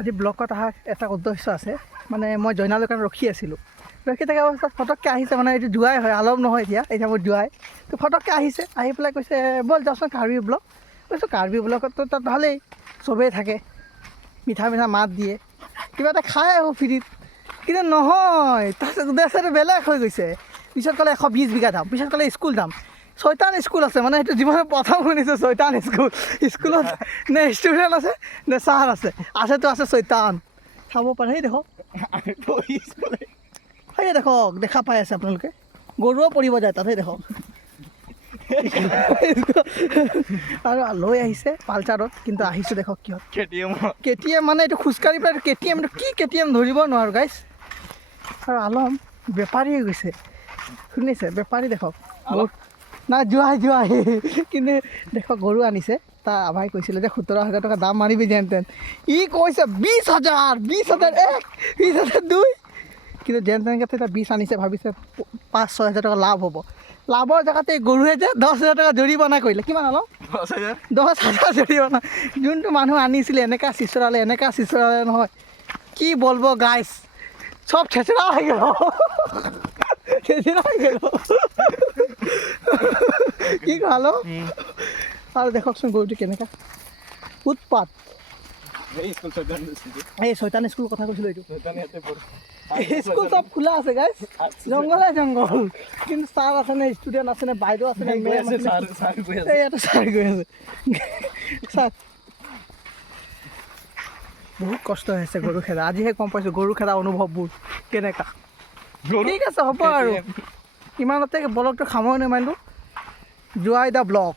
আজি ব্লকত অহা এটা উদ্দেশ্য আছে, মানে মই জয়নালৰ কাৰণে ৰখি আছিলোঁ। ৰখি থকা অৱস্থাত ফটককৈ আহিছে, মানে এইটো জোৱাই হয়, আলম নহয় এতিয়া মোৰ জোৱাই। তো ফটককৈ আহিছে, আহি পেলাই কৈছে ব'ল যাওঁচোন কাৰ্বি ব্লক। কৈছোঁ কাৰ্বি ব্লকততো তাত ভালেই, চবেই থাকে, মিঠা মিঠা মাত দিয়ে, কিবা এটা খাই আহোঁ ফ্ৰীত। কিন্তু নহয়, তাৰপিছত উদ্দেশ্যটো বেলেগ হৈ গৈছে। পিছত ক'লে 120 বিঘা দাম, পিছত ক'লে স্কুল দাম। ছয়তান স্কুল আছে, মানে সেইটো জীৱনত প্ৰথম শুনিছোঁ ছয়তান স্কুলত নে ষ্টুডেণ্ট আছে নে ছাৰ আছেতো আছে ছয়তান। চাব পাৰে, সেই দেখক সেই দেখক, দেখা পাই আছে আপোনালোকে, গৰুও পৰিব যায় তাত, সেই দেখক। আৰু লৈ আহিছে পালচাৰত, কিন্তু আহিছোঁ দেখক কিহত, KTM। মানে এইটো খোজকাঢ়ি পেলাই KTMটো কি KTM ধৰিব নোৱাৰোঁ গাইছ। আৰু আলম বেপাৰী হৈ গৈছে, শুনিছে, বেপাৰী দেখক। নাই যোৱা কিন্তু দেখক গৰু আনিছে, তাৰ আভাই কৈছিলে যে 17,000 টকা দাম মাৰিবি যেন তেন। ই কৈছে 20,000 1, 20,002। কিন্তু যেন তেনেকৈ এতিয়া 20 আনিছে, ভাবিছে 5-6 হাজাৰ টকা লাভ হ'ব। লাভৰ জেগাতে গৰুৱে যে 10,000 টকা জৰিমনা কৰিলে। কিমান অলপ 10,000 জৰিমনা। যোনটো মানুহ আনিছিলে এনেকুৱা চিচৰালে নহয়, কি বলবো গাইছ, চব ঠেচৰা হৈ গেল। কি খালো আৰু দেখকচোন গৰুটো কেনেকুৱা উৎপাত। এই ছয়তান স্কুল কথা কৈছিলোঁ, এইটো স্কুল চব খোলা আছে গাইছ, জংঘল। কিন্তু ছাৰ আছেনে, ষ্টুডেণ্ট আছেনে, বাইদেউ আছেনে, মেম আছে, এইটো ছাৰ গৈ আছে। ছাৰ বহুত কষ্ট হৈছে গৰু খেদা, আজিহে গম পাইছোঁ গৰু খেদা অনুভৱবোৰ কেনেকুৱা। ঠিক আছে, হ'ব আৰু ইমানতে ব্লগটো সামৰণি মাৰিলোঁ। জোৱাই দা ব্লগ।